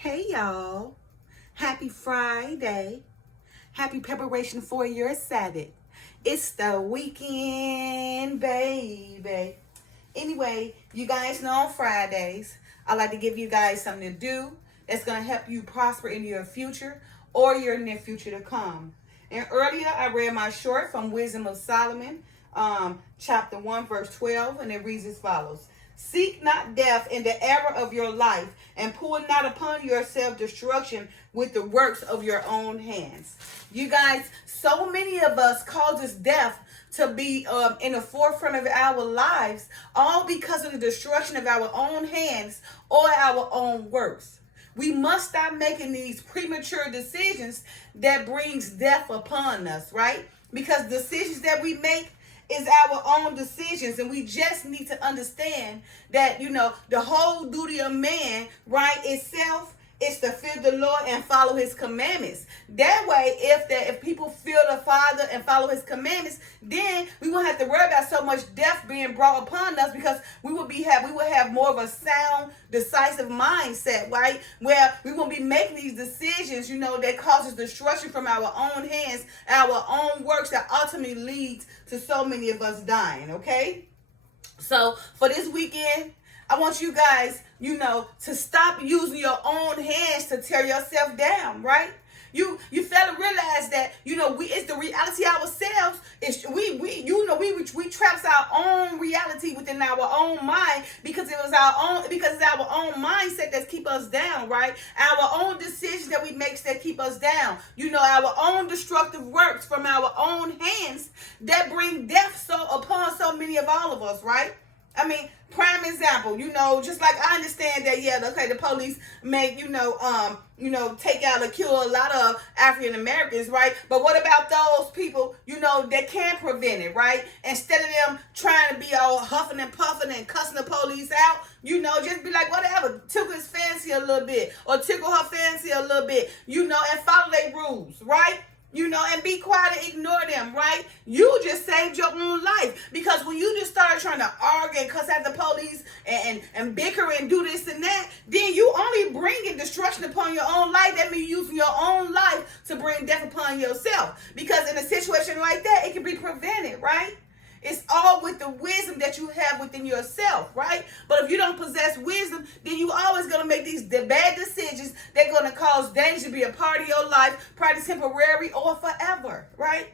Hey y'all, happy Friday. Happy preparation for your Sabbath. It's the weekend, baby. Anyway, you guys know on Fridays, I like to give you guys something to do that's going to help you prosper in your future or your near future to come. And earlier, I read my short from Wisdom of Solomon, chapter 1, verse 12, and it reads as follows. Seek not death in the era of your life, and pull not upon yourself destruction with the works of your own hands. You guys, so many of us causes death to be in the forefront of our lives, all because of the destruction of our own hands or our own works. We must stop making these premature decisions that brings death upon us, right? Because decisions that we make is our own decisions, and we just need to understand that the whole duty of man, right, itself is to fear the Lord and follow his commandments. That way, if people fear the Father and follow his commandments, then we won't have to worry about so much death being brought upon us, because we will have more of a sound, decisive mindset, right? Where we won't be making these decisions, that causes destruction from our own hands, our own works, that ultimately leads to so many of us dying, okay? So for this weekend, I want you guys, to stop using your own hands to tear yourself down, right? You fail to realize that, it's the reality ourselves. We traps our own reality within our own mind, because it's our own mindset that keep us down, right? Our own decisions that we make that keep us down. Our own destructive works from our own hands that bring death upon so many of all of us, right? I mean, prime example, just like I understand that, the police make, take out or kill a lot of African Americans, right? But what about those people, that can prevent it, right? Instead of them trying to be all huffing and puffing and cussing the police out, just be like, whatever, tickle his fancy a little bit, or tickle her fancy a little bit, and follow their rules, right? And be quiet and ignore them, right? You just saved your own life. Because when you just start trying to argue and cuss at the police and bicker and do this and that, then you only bringing destruction upon your own life. That means using your own life to bring death upon yourself. Because in a situation like that, it can be prevented, right? It's all with the wisdom that you have within yourself, right? But if you don't possess wisdom, then you always going to make these bad decisions that are going to cause danger to be a part of your life, probably temporary or forever, right?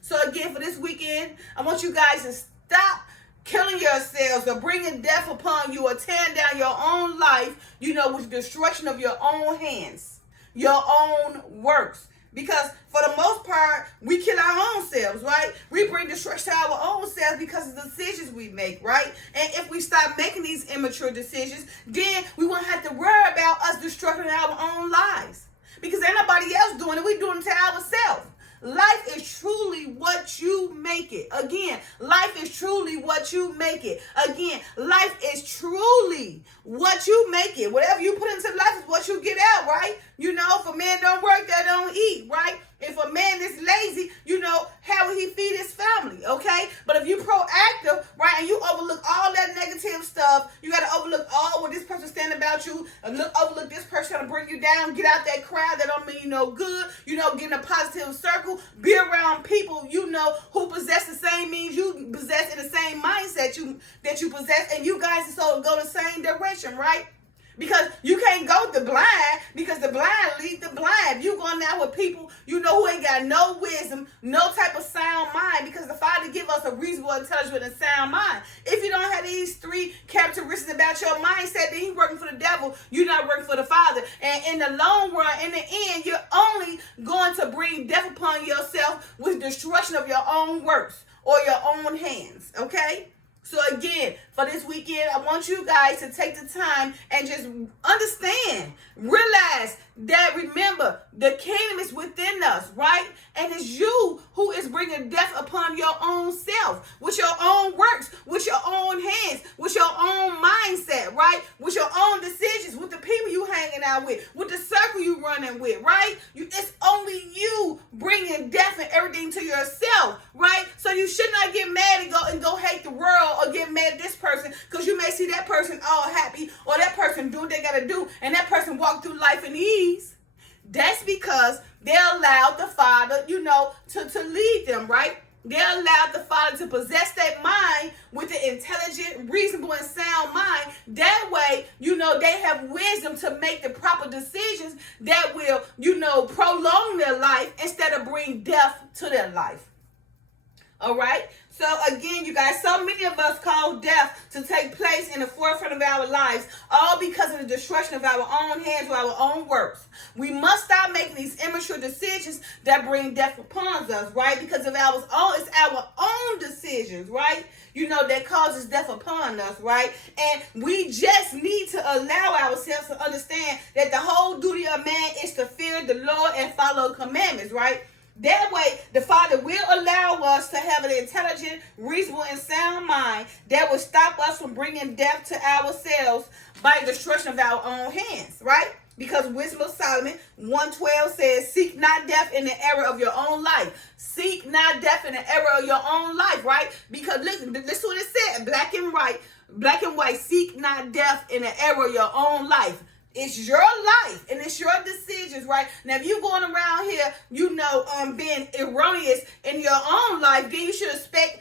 So again, for this weekend, I want you guys to stop killing yourselves or bringing death upon you or tearing down your own life, with the destruction of your own hands, your own works. Because for the most part, we kill our own selves, right? We bring destruction to our own selves because of the decisions we make, right? And if we stop making these immature decisions, then we won't have to worry about us destroying our own lives. Because ain't nobody else doing it. We're doing it to ourselves. Life is truly what you make it. Again, life is truly what you make it. Again, life is truly what you make it. Whatever you put into life is what you get out, right? If a man don't work, they don't eat, right? If a man is lazy, how will he feed his family, okay? But if you proactive, right, and you overlook all that negative stuff, you got to overlook all what this person saying about you, and overlook this person trying to bring you down, get out that crowd that don't mean you no good, get in a positive circle, be around people, who possess the same means you possess, in the same mindset that you possess, and you guys so go the same direction, right? Because you can't go the blind, because the blind lead the blind. If you going out with people, who ain't got no wisdom, no type of sound mind, because the Father give us a reasonable, intelligent, and sound mind. If you don't have these three characteristics about your mindset, then you're working for the devil. You're not working for the Father. And in the long run, in the end, you're only going to bring death upon yourself with destruction of your own works or your own hands, okay? So again, for this weekend, I want you guys to take the time and just understand, realize that, remember, the kingdom is within us, right? And it's you who is bringing death upon your own self, with your own works, with your own hands, with your own mindset, right? With your own decisions, with the people you hanging out with the circle you running with, right? It's only you bringing death and everything to yourself, right? So you should not get mad and go hate the world or get mad at this person because you may see that person all happy or that person do what they got to do and that person walk through life in ease. That's because they allowed the Father, to lead them, right? They allowed the Father to possess that mind with an intelligent, reasonable, and sound mind. That way, they have wisdom to make the proper decisions that will, prolong their life instead of bring death to their life. All right? So again, you guys, so many of us cause death to take place in the forefront of our lives, all because of the destruction of our own hands or our own works. We must stop making these immature decisions that bring death upon us, right? Because of it's our own decisions, right? That causes death upon us, right? And we just need to allow ourselves to understand that the whole duty of man is to fear the Lord and follow commandments, right? That way, the Father will allow us to have an intelligent, reasonable, and sound mind that will stop us from bringing death to ourselves by the destruction of our own hands, right? Because Wisdom of Solomon 1:12 says, seek not death in the error of your own life. Seek not death in the error of your own life, right? Because listen, this is what it said, black and white, seek not death in the error of your own life. It's your life and it's your decisions, right? Now, if you're going around here, being erroneous in your own life, then you should expect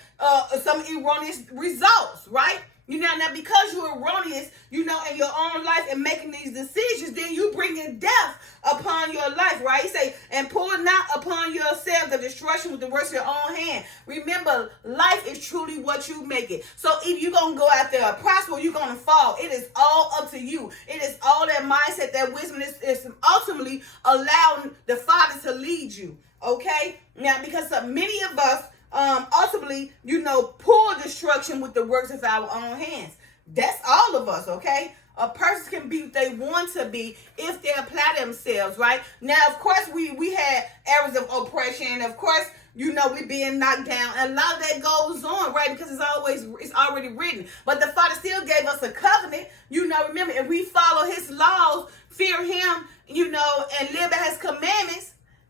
some erroneous results, right? Now because you're erroneous, in your own life and making these decisions, then you bringing death upon your life, right? He say, and pour not upon yourself the destruction with the works of your own hand. Remember, life is truly what you make it. So if you're going to go out there prosper, you're going to fall. It is all up to you. It is all that mindset, that wisdom is ultimately allowing the Father to lead you, okay? Now, because many of us, ultimately, pour destruction with the works of our own hands. That's all of us, okay? A person can be what they want to be if they apply themselves, right? Now, of course, we had areas of oppression. Of course, we being knocked down. And a lot of that goes on, right? Because it's already written. But the Father still gave us a covenant. Remember, if we follow his laws, fear him, and live by his commandments,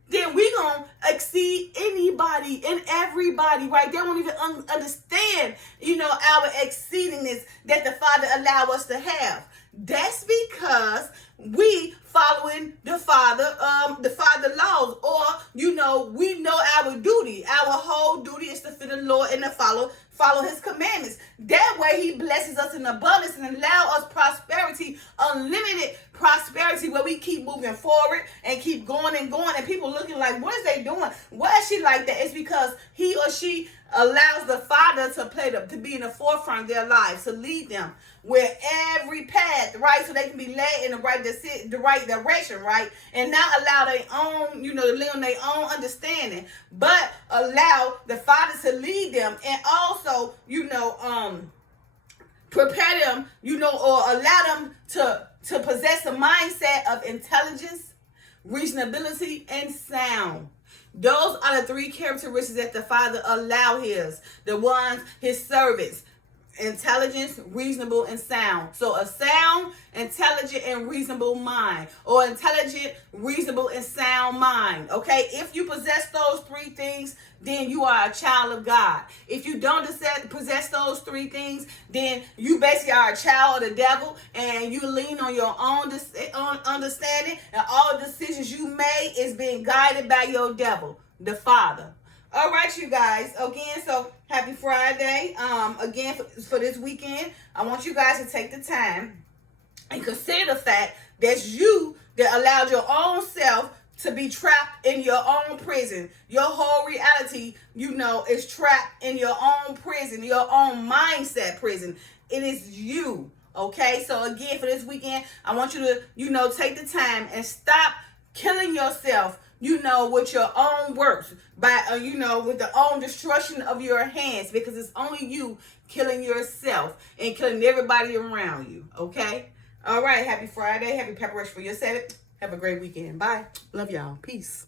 then we're going to exceed anybody and everybody, right? They won't even understand, our exceedingness that the Father allow us to have. That's because we following the Father laws, or, we know our duty. Our whole duty is to fear the Lord and to follow his commandments. That way he blesses us in abundance and allow us prosperity, unlimited prosperity, where we keep moving forward and keep going and going, and people looking like, what is they doing? Why is she like that? It's because he or she allows the Father to be in the forefront of their lives, to lead them with every path, right? So they can be led in the right direction, right? And not allow their own, to live on their own understanding, but allow the Father to lead them, and also, prepare them, or allow them to possess a mindset of intelligence, reasonability, and sound. Those are the three characteristics that the Father allow his servants: intelligence, reasonable, and sound. So a sound, intelligent, and reasonable mind, or intelligent, reasonable, and sound mind. Okay, if you possess those three things, then you are a child of God. If you don't possess those three things, then you basically are a child of the devil, and you lean on your own understanding, and all the decisions you made is being guided by your devil, the Father. All right, you guys. Again, so happy Friday. Again, for this weekend, I want you guys to take the time and consider the fact that you that allowed your own self to be trapped in your own prison. Your whole reality, is trapped in your own prison, your own mindset prison. It is you. Okay? So again, for this weekend, I want you to, take the time and stop killing yourself, with your own works, by, with the own destruction of your hands, because it's only you killing yourself and killing everybody around you. Okay? All right. Happy Friday. Happy preparation for your Sabbath. Have a great weekend. Bye. Love y'all. Peace.